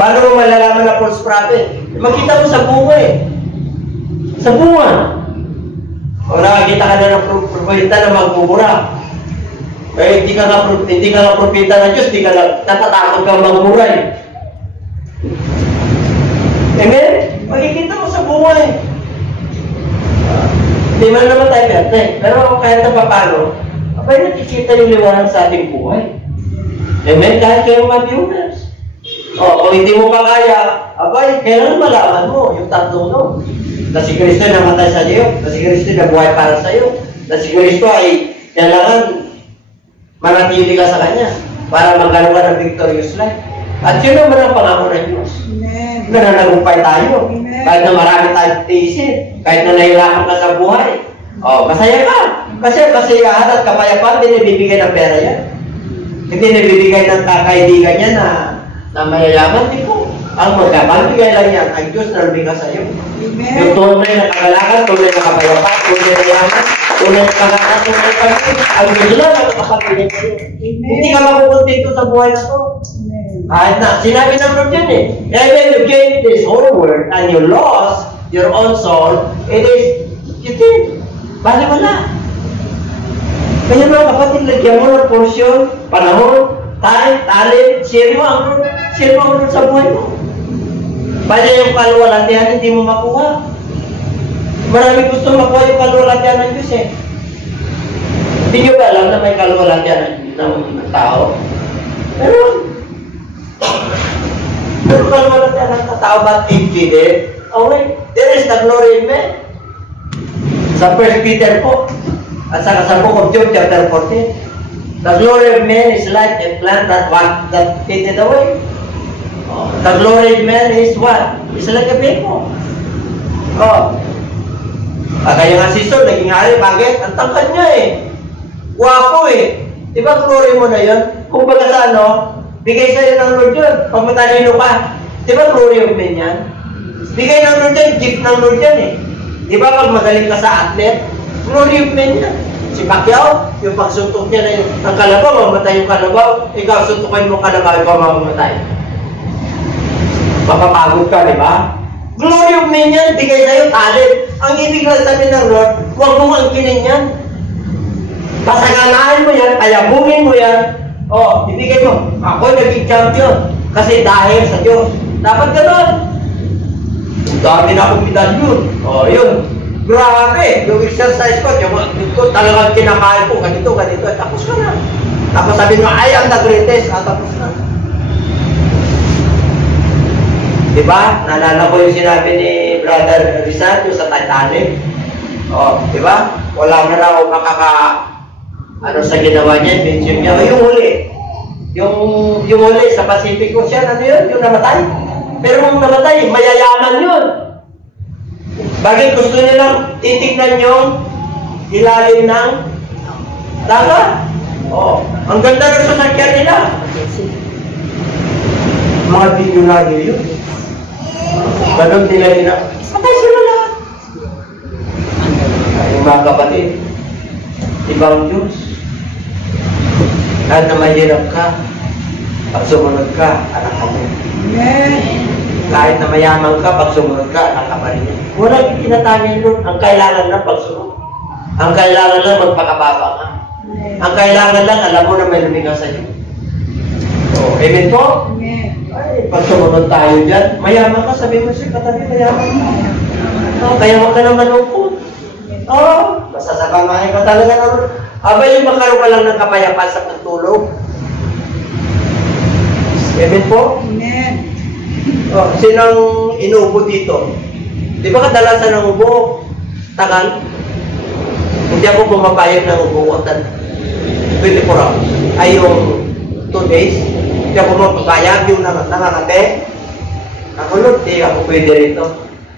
Paano mo malalaman na false prophet? Makita mo sa bunga eh. Sa bunga. Nakakita ka na ng propeta na magbubura. Kaya hindi ka nga propeta ng Diyos, hindi ka natatakot kang magbura eh. Amen? Makikita mo sa bunga eh. Hindi man naman tayo perfect. Pero kahit na paano, abay nakikita yung liwanag sa ating buhay. Amen? Kahit kayong mga viewers. Kung hindi mo pa kaya, abay, kailangan malaman mo yung tatlong no. Na si Kristo namatay sa iyo, na si Kristo nabuhay para sa iyo, na si Kristo ay kailangan manatili ka sa Kanya para magkaroon ka ng victorious life. At yun naman ang pangako ng Diyos. Amen. Nananagumpay tayo. Amen. Kahit na marami tayong tiisin, kahit na nahihirapan ka sa buhay. Masaya ka. Kasi kasiyahan at kapayapaan, hindi nabibigay ng pera yan. Hindi nabibigay ng kakaibigan niya na mayayaman. Di ko. Ang magkabibigay lang yan, ang Diyos na lumika sa iyo. Amen. Yung tunay na kagalakan, tunay na kapayapaan, tunay na yaman, tunay na kagalakan, tunay na pagkakas, ang Diyos lang ang kapagpinay sa iyo. Hindi ka makukuntento sa buhay na to. Kahit na, sinabi ng Lord yan eh. Even you gain this whole world and you lost your own soul, it is, you did. Bali wala. Kaya mga kapatid, lagyan mo ng portion, panahon, time, talent, share mo ang Lord sa buhay mo. Bali yung kaluwalhatian, hindi mo makuha. Marami gusto makuha yung kaluwalhatian ng Diyos eh. Hindi nyo ba alam na may kaluwalhatian ng tao? Pero kaluwalhatian ng tao ba't infidel? Okay, there is the glory in man. Sa 1 Peter po, at saka sa book of Job chapter 14, the glory of man is like a plant that faded away. The glory of man is what? It's like a beko. Kaya nga si Saul, naging hari, bakit? Ang tangkad niya eh. Wapo eh. Diba glory mo na yun? Kung baga sa bigay sa'yo ng Lord yun. Pag matalino ka, diba glory of man yan? Bigay ng Lord yan, gift ng Lord yan eh. Diba pag magaling ka sa athlete, glory of man yan. Si Pacquiao, yung pagsuntok niya na yun, ang kalabaw, mamatay yung kalabaw, ikaw suntukan mo kalabaw, ikaw mamamatay. Mapapagod ka, di ba? Glory of man yan, bigay sa'yo talent. Ang ibig na sabihin ng Lord, huwag mo angkinin yan. Pasaganahin mo yan, kayabungin mo yan. Ibigay mo, ako naging champion. Kasi dahil sa Diyos. Dapat gano'n. Dami na akong medalyon. O, yun. Grabe. Yung exercise ko, yung talagang kinakain ko, ganito. Tapos ka na. Tapos sabi mo, I am the greatest. Tapos na. Diba? Naalala ko yung sinabi ni Brother Rizal sa Titanic. O, diba? Wala na raw ano sa ginawa niya, mention niya. O, yung huli. Yung huli sa Pacific Ocean, ano yun? Yung namatay. Pero yung namatay, mayayaman yun. Bakit gusto nilang titignan yung ilalim ng dagat? Oh, ang ganda ng sasakyan nila. Mga bilyonaryo yun. Ganun nila. Patay sila lahat. Yung mga kapatid, ibang Diyos. Kahit na mahirap ka, pag sumunod ka, anak ka mo. Kahit na mayaman ka, pag sumunod ka, anak ka pa rin. Walang itinatangin doon. Ang kailangan lang pagsunod. Ang kailangan lang magpakababa ka. Ang kailangan lang, alam mo na may lumiga sa iyo. Oh, amen po? Ay, pag sumunod tayo dyan, mayaman ka, sabi mo siya, katabi, mayaman ka. Oh, kaya huwag ka na malungkot. Oh, masasabamahin ka talaga naman. Abay, yung magkaroon ka lang ng kapayapaan sa pagtulog. Amen po? Amen. Oh, sinang inuubo dito? Di ba kadalasan ng ubo? Tagal? Hindi ako pumapayag ng ubo ko 24 hours. Ay yung 2 days. Hindi ako mapapayag yung nangangate. Ako nun, di ako pwede rito.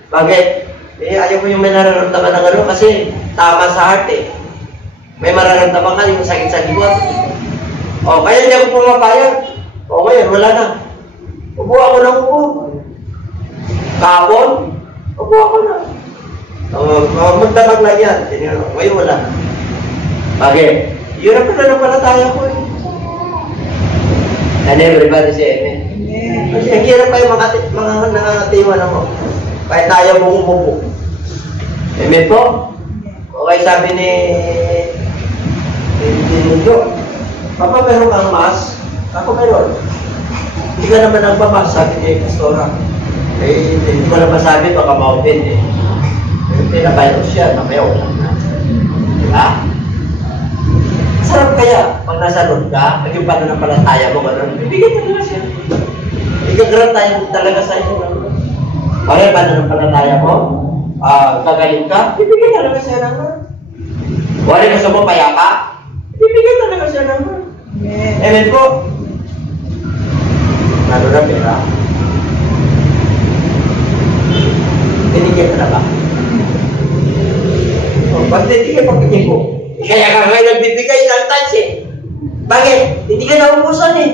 Bakit? Ayaw ko yung may nararamdaman ng ano kasi tama sa heart eh. May mararamdaman ka yung sakit sa likod. O, kaya hindi ako pumapayag. O, ngayon, wala na. Ubo ako ng ubo. Kapon, ubo ako na. Magdamag lang yan. Ngayon, wala na. Bakit? Yun ang pananampalataya ko eh. And everybody say amen. Kasi ang hirap pa yung mga nangangatiwan mo. Kahit tayo mong umupo. Amen po? Okay, sabi ni Nido, Papa, meron kang mas? Ako meron. Hindi ka naman nagpapas, sabi ni Pastora. Eh, hindi ko naman sabi, baka ma-open eh. Pinabayos siya, mamaya wala na. Diba? Sarap kaya, pag nasa road ka, naging pananampalataya mo, gano'n, bibigyan talaga siya. Igagrant tayo talaga sa inyo. Bakit pananampalataya mo? Gagaling ka, bibigyan talaga siya naman. Wala gusto mo payapa, bibigyan talaga siya naman. Amen po. Lalo na pera. Binigyan ka na ba? Ba't hindi ka pagkiging ko? Kaya ka nga nagbibigay ng touch eh. Bakit? Hindi ka naubusan eh.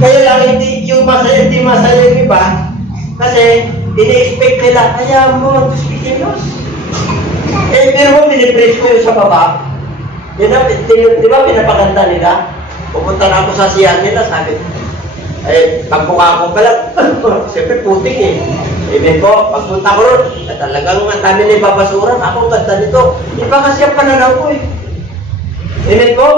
Kaya lang hindi yung masaya, hindi masaya yung iba. Kasi ini-expect nila, kaya mo to speak in English. Eh, pero mo pinipreach ko yung sa baba. Di ba pinapaganda nila? Pupunta na ako sa siyan nila, sabi. Eh, pagbuka ko pala, siyempre putik eh. Amen po, pagpunta ko ron, talagang ang dami na ibabasuran, ako ganda nito. Iba kasi ang pananaw ko eh. Amen po?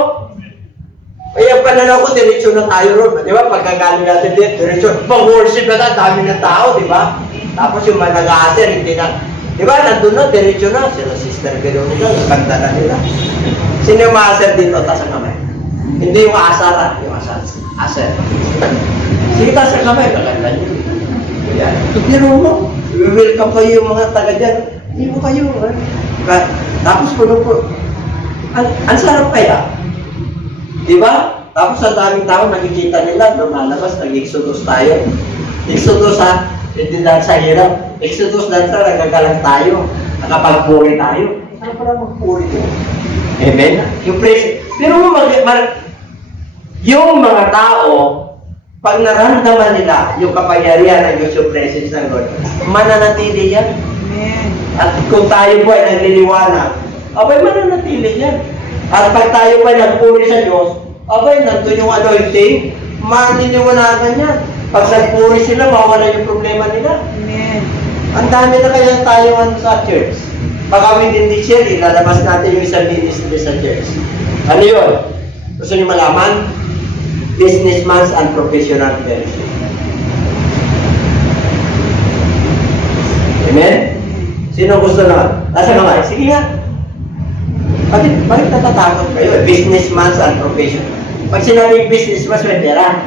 Kaya ang pananaw ko, diretsyo na tayo ron. Di ba, pagkagaling natin dito, diretsyo. Pag-worship na dami ng tao, di ba? Tapos yung mga nag-aaser, hindi na. Di ba, nandun na, diretsyo na. Sila Sister Veronica, ganda na nila. Sino yung maaser dito, taas ang kamay? Hindi yung asara, yung aser. Sige, taas ang kamay, maganda nyo. Yan. Pero mo, welcome kayo yung mga taga dyan. Hindi mo kayo. Tapos po, ang sarap kaya. Diba? Tapos ang daming tao nakikita nila, lumalabas, nag-exodus tayo. Exodus ha, hindi lang sa hirap. Exodus lang sa nagagalang tayo. Nakapagpuri tayo. Saan pala magpuri ko? Amen? Yung praise. Pero yung mga tao, pag naramdaman nila yung kapangyarihan ng Diyos, yung presence ng Lord, mananatili yan. Amen. At kung tayo po ay nagliliwanag, abay mananatili yan. At pag tayo pa nagpuri sa Diyos, abay nandun yung anointing, maniniwanagan yan. Pag nagpuri sila, mawala yung problema nila. Amen. Ang dami na kaya tayo sa church. Pag within this year, ilalabas natin yung isang ministry sa church. Ano yun? Gusto niyo malaman? Businessman and professional fellowship. Amen? Sino gusto na? Nasa kamay? Sige nga. Bakit natatakot kayo? Businessman and professional. Pag sinabing businessman, may pera.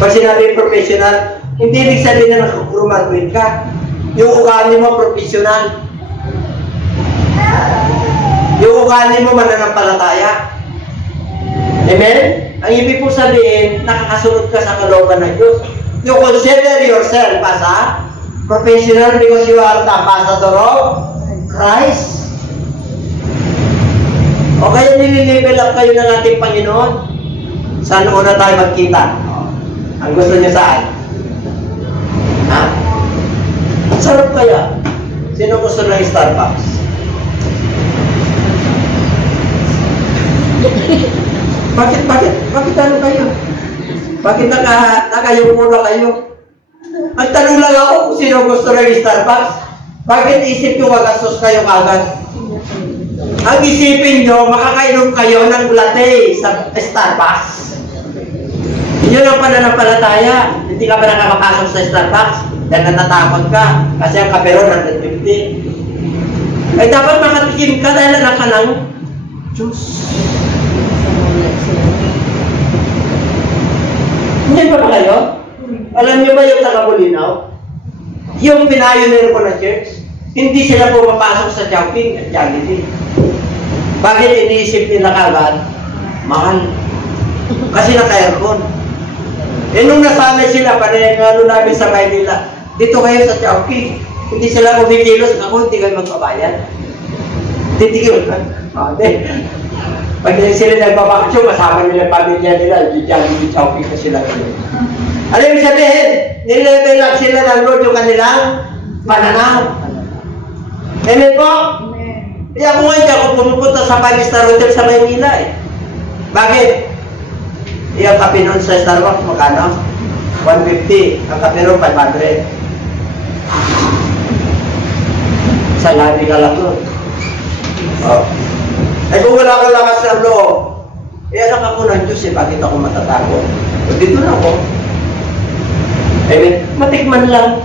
Pag sinabing professional, hindi ibig sabihin na nakagraduate ka. Yung ugali mo, professional. Yung ugali mo, mananampalataya. Amen? Ang ibig po sabihin, nakakasunod ka sa kalooban ng Diyos. You consider yourself as a professional because you are the ambassador of Christ. O kaya nililevel up kayo ng ating Panginoon. Saan una tayo magkita? Ang gusto niyo saan? Ha? Ang sarap kaya. Sino gusto ng Starbucks? Bakit ano kayo? Bakit nakayong muna kayo? Ang tanong lang ako kung sino gusto ng Starbucks. Bakit isip nyo magastos kayo kagad? Ang isipin nyo, makakainom kayo ng latte sa Starbucks. Yun ang pananampalataya. Hindi ka pa nakakapasok sa Starbucks dahil natatakot ka kasi ang kape ron 150. Ay dapat makatikim ka dahil anak ka ng Diyos. Hindi ba kayo? Alam niyo ba yung taga-Bulinaw? Yung pinayoneer ko na church, hindi sila pumapasok sa Chowking at Jollibee. Bakit iniisip nila kagad? Mahal. Kasi naka-aircon. Eh nung nasanay sila, panayang namin sa Maynila, dito kayo sa Chowking. Hindi sila kumikilos, ako hindi kayo magbabayad. Titigil ka. Pag sila nagbabaksyon, masama nila yung pamilya nila, Jollibee, Chowking na sila. Ano yung sabihin? Nilevel up sila ng Lord yung kanilang pananaw. Amen po? Amen. Kaya kung hindi ako pumupunta sa 5-star hotel sa Maynila eh. Bakit? Yung kape nun sa Starbucks, magkano? 150. Ang kape nun, 500. Sa labi ka lang nun. Oh. Eh kung wala ka lakas ng loob, eh anak ako ng Diyos eh, bakit ako matatakot? So, dito na ako. Eh, matikman lang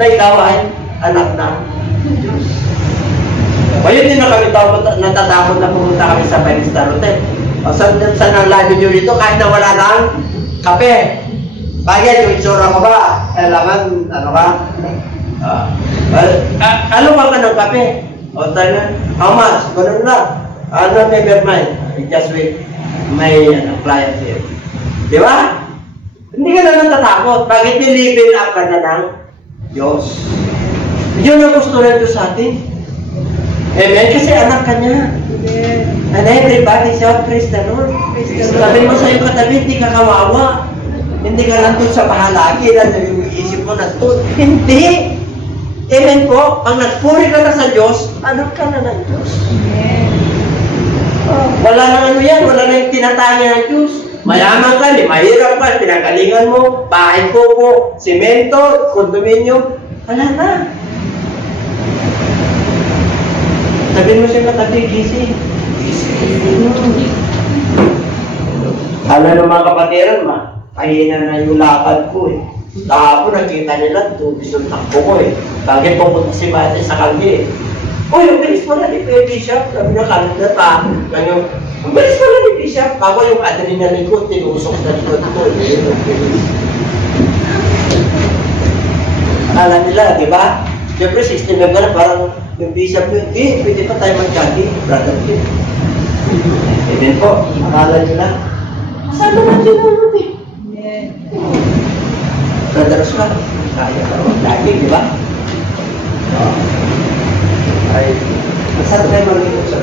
na ikaw ay anak ng Diyos. Ngayon din na kami natatakot na pumunta kami sa 5-star hotel. O saan ang lagi nyo dito kahit na wala ng kape? Bakit? Yung itsura ko ba? Kailangan, ano ka? Ano ba ka ng kape? O tayo na, how much? Ganun lang. Never mind. Just wait. May client here. Di ba? Hindi ka na natatakot. Bakit nilibin up ka na ng Diyos? Yun ang gusto ng Diyos sa atin. Amen? Kasi anak ka niya. And everybody shout, praise the Lord. Sabi mo sa iyong katabi, hindi ka kawawa. Hindi ka lang doon sa pahalagi na nag-iisip mo na doon. Hindi. Amen po. Pag nagpuri ka na sa Diyos, anak ka na ng Diyos. Wala na ano yan. Wala na yung tinatanya ng Diyos. Mayaman ka, mahirap ka, pinagalingan mo, bahay po, simento, kondominium, wala na. Sabihin mo siya katabi, gising. Alam ng mga kapatiran, kahina na yung lakad ko eh. Kahapon nakita nila, bisong takbo ko eh. Bakit pupunta si Mate sa kalye eh. Uy, ang bilis mo na ni Bishop. Sabi na kalenda pa. Ang bilis mo na ni Bishop. Ako yung adrenaline ko, tinusok na likod ko. Akala nila, di ba? Siyempre, 60 na na, parang yung Bishop yun, pwede pa tayo mag-jogging. Brother Kim. Amen po. Akala nila, saan naman tinulog eh? Brother Oscar, kaya ka mag-jogging, di ba? Ay, masarap tayo mag-iusap.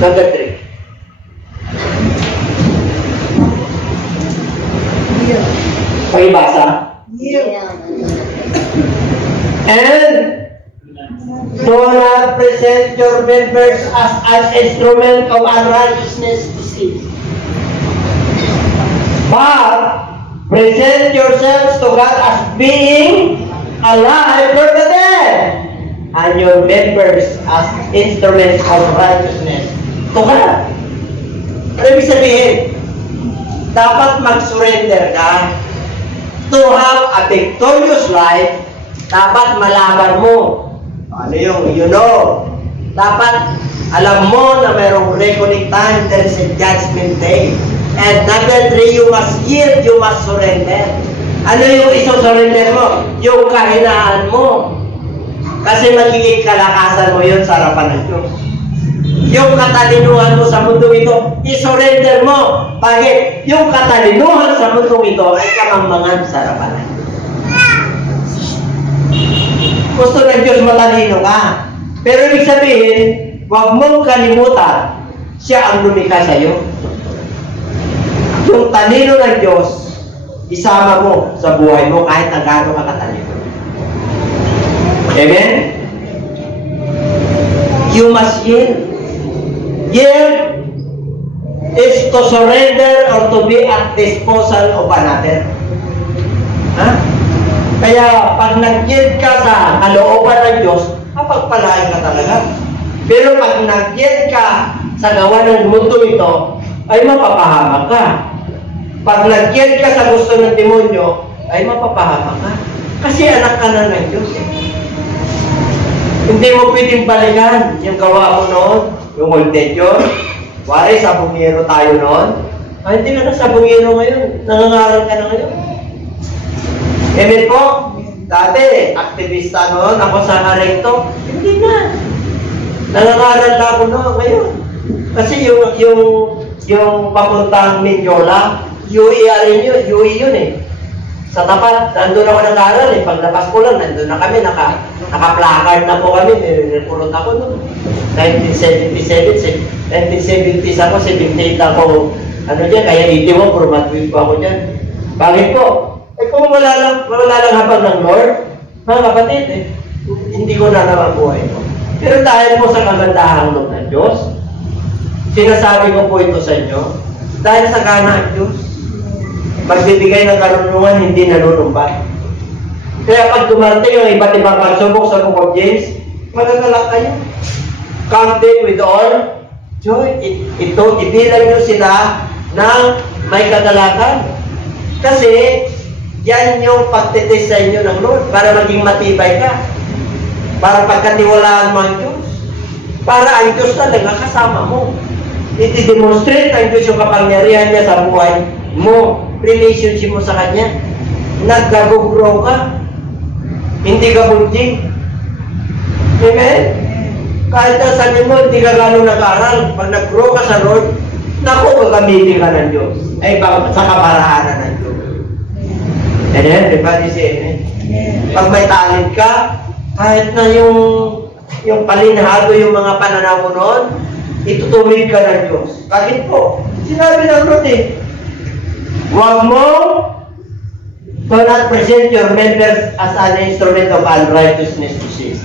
Number 3. Pakibasa. And do not present your members as an instrument of unrighteousness to sin. But present yourselves to God as being alive from the dead, and your members as instruments of righteousness to God. Ano ibig sabihin? Dapat mag-surrender ka. To have a victorious life, dapat malaban mo. Ano yung, dapat alam mo na mayroong reckoning time, there is a judgment day. And number 3, you must yield, you must surrender. Ano yung isang surrender mo? Yung kahinaan mo. Kasi magiging kalakasan mo yun sa harapan ng Diyos. Yung katalinuhan mo sa mundo ito, isurrender mo. Bakit? Yung katalinuhan sa mundo ito ay kamangmangan sa harapan ng Diyos. Gusto ng Diyos matalino ka. Pero ibig sabihin, huwag mong kalimutan, siya ang lumikha sa iyo. Yung talino ng Diyos, isama mo sa buhay mo kahit na gaano ka katalino. Amen? You must yield. Yield is to surrender or to be at disposal of another. Ha? Kaya pag nag-yield ka sa kalooban ng Diyos, mapagpalain ka talaga. Pero pag nag-yield ka sa gawa ng mundo ito, ay mapapahamak ka. Pag nag-yield ka sa gusto ng demonyo, ay mapapahamak ka. Kasi anak ka na ng Diyos. Hindi mo pwedeng balikan yung gawa mo noon, yung old nature. Wari, sabungero tayo noon. Ay, hindi ka na sabungero ngayon. Nangangaral ka na ngayon. Amen po? Dati, aktivista noon, ako sa recto. Hindi na. Nangangaral na ako noon ngayon. Kasi yung papuntang Mindiola, UE yun eh. Sa tapat, nandun ako nag-aaral eh. Paglabas ko lang, nandun na kami, naka-placard na po kami. Nirepurot ako noon. 1977, 1970s ako, 78 ako. Ano dyan, kaya 81, graduate po ako dyan. Bakit po? Eh kung wala lang habang ng Lord, mga kapatid eh, hindi ko na naman buhay ko. Pero dahil po sa kagandahang loob ng Diyos, sinasabi ko po ito sa inyo, dahil sa gana ng Diyos, magbibigay ng karunungan, hindi nanunumbat. Kaya pag dumating ang iba't ibang pagsubok sa Book of James, magagalak kayo. Count them with all joy. Ibilang nyo sila ng may kagalakan. Kasi, yan yung pagtitest sa inyo ng Lord para maging matibay ka. Para pagkatiwalaan mo ang Diyos. Para ang Diyos talaga kasama mo. I-demonstrate ang Diyos yung kapangyarihan niya sa buhay mo. Relationship mo sa Kanya. Nag-grow ka. Hindi ka bunjing. Amen? Kahit na sabi mo, hindi ka gano'ng nag-aaral. Pag nag-grow ka sa Lord, naku, gagamitin ka ng Diyos. Ay, sa kaparahanan ng Diyos. Amen? Everybody say amen. Pag may talent ka, kahit na yung palinhado yung mga pananaw mo noon, itutumig ka ng Diyos. Bakit po? Sinabi ng Lord eh, huwag mo do not present your members as an instrument of unrighteousness to sin.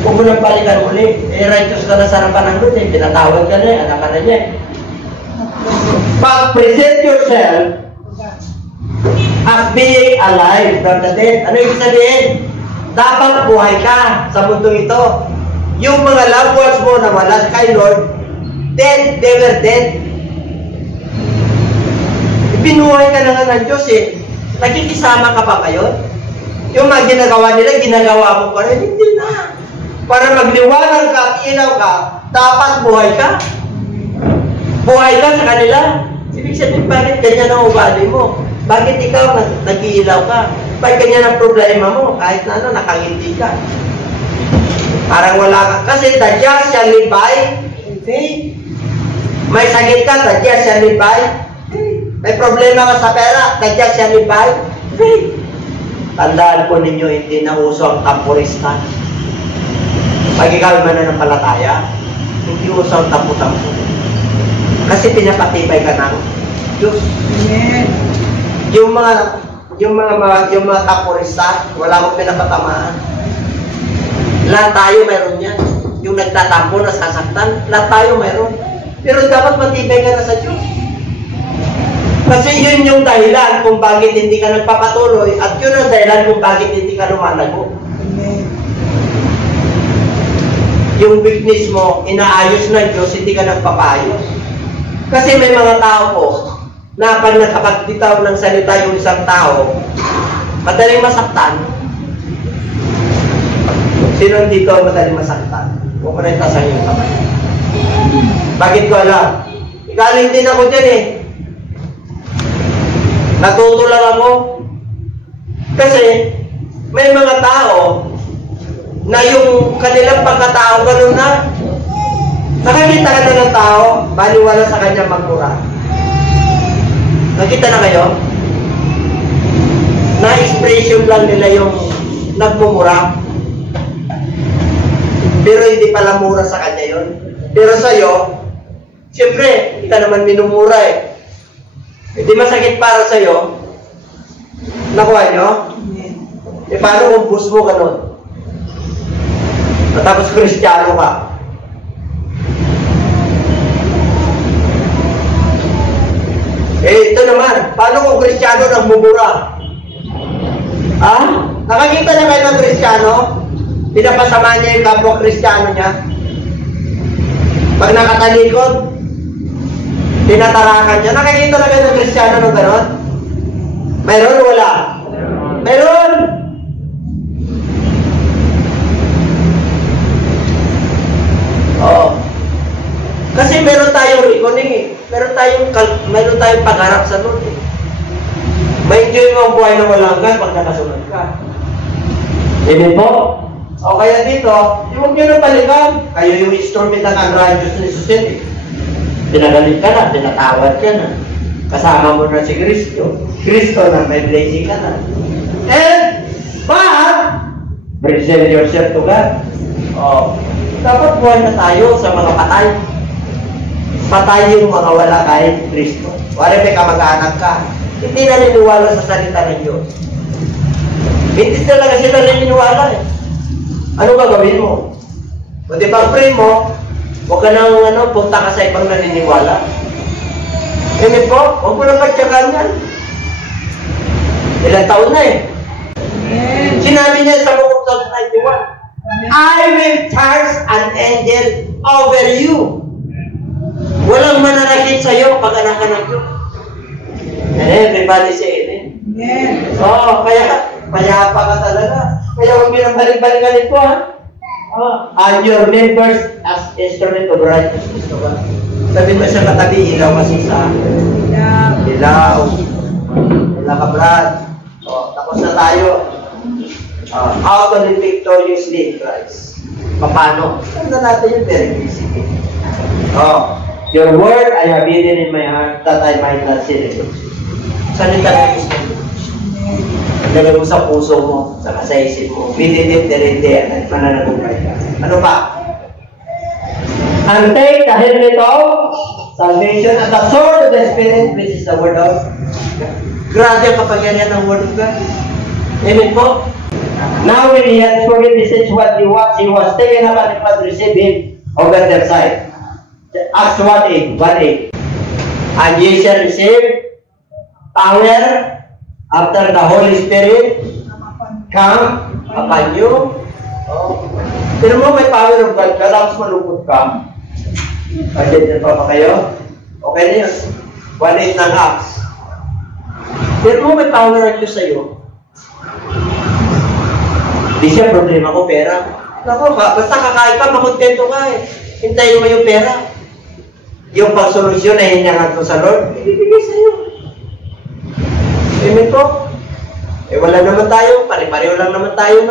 Huwag mo nang balikan ulit. Eh, righteous ka na sa harapan ng Lord eh. Pinatawag ka na eh. Anak ka na niya eh. Pag-present yourself as being alive from the dead. Ano yung sabihin? Dapat buhay ka sa mundo ito. Yung mga loved ones mo na wala kay Lord, dead, they were dead. Binuhay ka na nga ng Diyos eh. Nakikisama ka pa kayo? Yung mga ginagawa nila, ginagawa mo pa rin. Hindi na. Para magliwanag ka at ilaw ka, dapat buhay ka. Buhay ka sa kanila. Ibig sabihin, bakit ganyan ang ugali mo? Bakit ikaw nag-iilaw ka? Bakit ganyan ang problema mo? Kahit na nakangiti ka. Parang wala ka. Kasi the just shall live by faith. May sakit ka, the just shall live by faith. May problema ka sa pera, the just shall live by faith. Tandaan po ninyo, hindi na uso ang tamporista. Pag ikaw mananampalataya, hindi uso ang tampo-tampo. Kasi pinapatibay ka ng Diyos. Amen. Yung mga tamporista, wala akong pinapatamaan. Lahat tayo mayroon yan. Yung nagtatampo, nasasaktan, lahat tayo mayroon. Pero dapat matibay ka na sa Diyos. Kasi yun yung dahilan kung bakit hindi ka nagpapatuloy at yun ang dahilan kung bakit hindi ka lumalago. Amen. Yung weakness mo, inaayos ng Diyos, hindi ka nagpapayos. Kasi may mga tao po, na pag nakapagbitaw ng salita yung isang tao, madaling masaktan. Sino dito madaling masaktan? Huwag mo na itasang yung kamay. Bakit ko alam? Igaling din ako dyan eh. Natuto lang ako. Kasi, may mga tao na yung kanilang pagkatao gano'n na. Nakakita ka na ng tao, baliwala sa kanya magmura. Nakita na kayo? Na-expression lang nila yung nagmumura. Pero hindi pala mura sa kanya yun. Pero sa'yo, siyempre, kita naman minumura eh. Hindi masakit para sa'yo. Nakuha nyo? E paano kung bus mo ganun? Tapos Kristiyano ka. Eh, ito naman. Paano kung Kristiyano nagmumura? Nakakita na kayo ng Kristiyano? Pinapasama niya yung kapwa Kristiyano niya. Pag nakatalikod, tinatarakan niya. Nakakita na kayo ng Kristiyano ng gano'n? Mayroon o wala? Mayroon! Oo. Kasi meron tayong reckoning eh. Meron tayong pagharap sa Lord eh. Ma-enjoy mo ang buhay na walang gas pag nakasunod ka. Amen po? O kaya dito, huwag nyo na balikan. Kayo yung instrument ng unrighteous ni Jesus eh. Pinagalit ka na, pinatawad ka na. Kasama mo na si Kristo. Kristo na may blessing ka na. But, present yourself to God. Dapat buhay na tayo sa mga patay. Patay yung mga wala kahit Kristo. Wala may kamag-anak ka. Hindi naniniwala sa salita ng Diyos. Hindi talaga sila naniniwala eh. Ano gagawin mo? O di pag-pray mo, huwag ka nang punta ka sa ibang naniniwala. Amen po? Huwag mo nang pagtsagaan yan. Ilang taon na eh. Sinabi niya sa Book of 91, I will charge an angel over you. Walang mananakit sa'yo pag anak ka ng Diyos. Everybody say amen. Kaya payapa ka talaga. Kaya huwag nyo nang balik-balikan ito ha. And your members as instrument of righteousness to God. Sabi mo siya katabi, ilaw kasi sa ilaw. Ilaw ka Brad. Tapos na tayo. How to live victoriously in Christ. Paano? Sabi na natin yung very basic. Your word I have hidden in my heart that I might not sin it. Salita na yung lagay mo sa puso mo, sa kasaisip mo, bididip-dirindi at mananagumpay ka. Ano ba? And take the helmet of salvation and the sword of the Spirit, which is the word of God. Grabe ang kapangyarihan ng word of God. Amen po? Now when he had spoken this is what he was taken up and was received him on their side. Acts 1:8. And ye shall receive power after the Holy Spirit come upon you. Pero mo may power of God ka, tapos malungkot ka. Pagdating pa kayo? Okay na yun. 1:8 ng Acts. Pero mo may power ng Diyos sa'yo. Di siya problema ko, pera. Naku, basta kakain ka, makontento ka eh. Hintayin mo yung pera. Yung pagsolusyon na hinyangan ko sa Lord, ibibigay sa'yo. Amen po? Wala naman tayo, pare-pareho lang naman tayo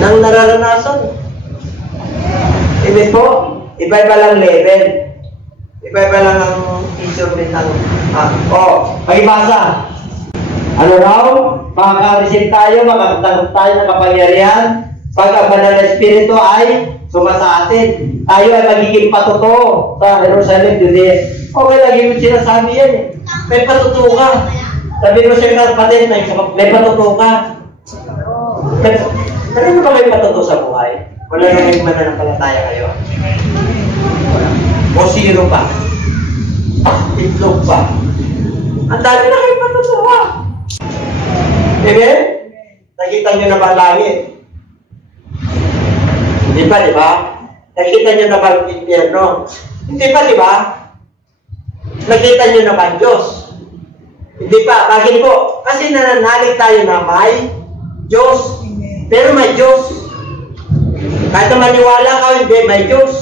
ng nararanasan. Amen po? Iba-iba lang level. Iba-iba lang ang instrument ng... pag-ibasa. Ano raw? Makaka-receive tayo, makakatanggap tayo ng kapangyarihan pag ang banal na Espiritu ay sumasa atin. Tayo ay magiging patuto sa Jerusalem, Judea. Okay, lagi mo sinasabi yan eh. May patuto ka. Sabi mo siya kapatid, may patuto ka. Ano ba may patuto sa buhay? Wala nang may mananampalataya kayo. O zero pa. Itlog pa. Ang dami na kayo patuto ha. Amen? Nakita nyo na ba ang langit? Di ba? Nakita nyo na ba ang impyerno? Hindi pa, di ba? Nakita nyo na ba ang Diyos? Hindi pa. Bakit po? Kasi nananalig tayo na may Diyos. Pero may Diyos. Kahit na maniwala ka, hindi, may Diyos.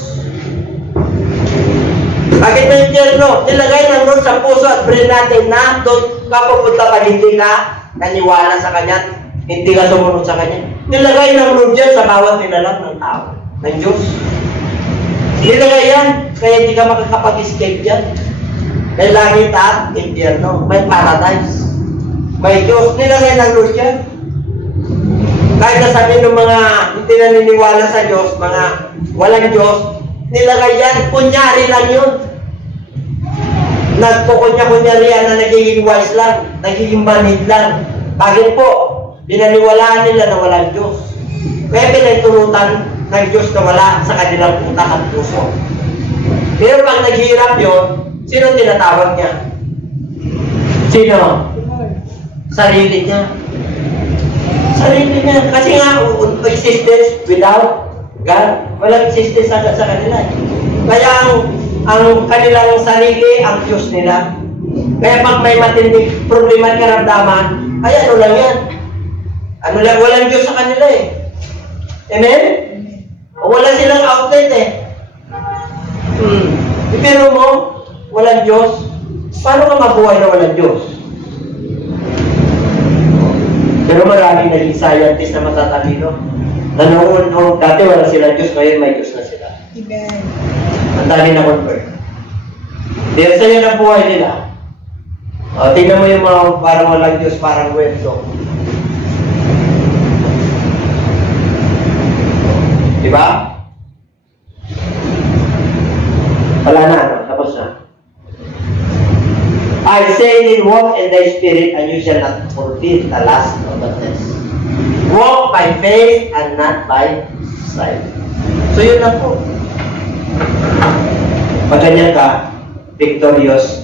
Bakit may impyerno? Nilagay ng Lord sa puso at brain natin na doon ka pupunta pag hindi ka naniwala sa Kanya, hindi ka sumunod sa Kanya. Nilagay ng Lord yan sa bawat nilalang ng tao, ng Diyos. Nilagay yan, kaya hindi ka makakapag-escape yan. May langit at impyerno, may paradise, may Diyos. Nilagay ng Lord yan. Kahit na sabi ng mga hindi naniniwala sa Diyos, mga walang Diyos, nilagay yan, kunyari lang yun. Nagkukunya-kunyari yan na nagiging wise lang, nagiging manid lang. Bakit po? Binaniwalaan nila na walang Diyos. Kaya pinagtulutan ng Diyos na wala sa kanilang utak at puso. Pero pag naghihirap yun, sino tinatawag niya? Sino? Sarili niya. Sarili niya. Kasi nga, existence without God. Walang existence agad sa kanila. Kaya ang kanilang sarili, ang Diyos nila. Kaya pag may matinding problema at karamdaman, ay ano lang yan. Ano lang, walang Diyos sa kanila eh. Amen? Wala silang outlet eh. Pero mo, walang Diyos. Paano ka mabuhay na walang Diyos? Pero maraming naging scientist na matatalino. Na noon, dati wala silang Diyos, ngayon may Diyos na sila. Amen. Ang dami na convert. Dahil sa'yo na buhay nila. Tingnan mo yung mga parang walang Diyos, parang kwento. Diba? Wala na, tapos na. I say in walk in the Spirit, and you shall not fulfill the lust of the flesh. Walk by faith and not by sight. So yun lang po. Pag ganyan ka, victorious.